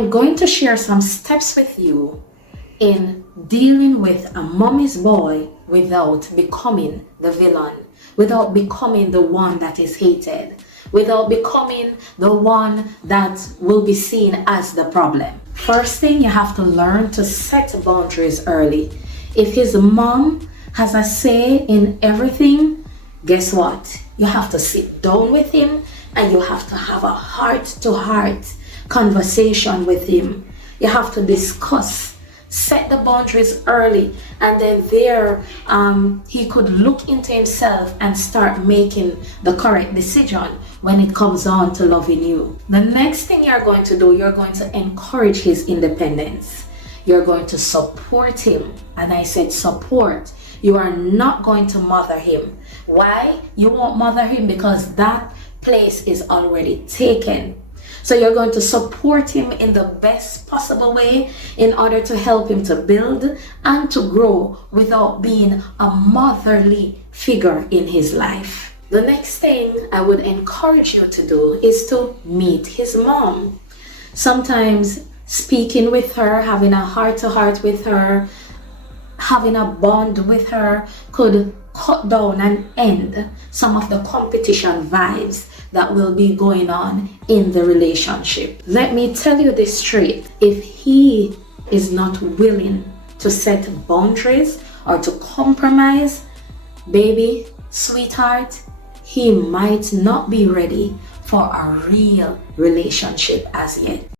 I'm going to share some steps with you in dealing with a mommy's boy without becoming the villain, without becoming the one that is hated, without becoming the one that will be seen as the problem. First thing, you have to learn to set boundaries early. If his mom has a say in everything, guess what? You have to sit down with him and you have to have a heart-to-heart conversation with him. You have to discuss, set the boundaries early, and then he could look into himself and start making the correct decision when it comes on to loving you. The next thing you're going to do, you're going to encourage his independence. You're going to support him. And I said support. You are not going to mother him. Why? You won't mother him because that place is already taken. So you're going to support him in the best possible way in order to help him to build and to grow without being a motherly figure in his life. The next thing I would encourage you to do is to meet his mom. Sometimes speaking with her, having a heart-to-heart with her, having a bond with her could cut down and end some of the competition vibes that will be going on in the relationship. Let me tell you this straight. If he is not willing to set boundaries or to compromise, baby, sweetheart, he might not be ready for a real relationship as yet.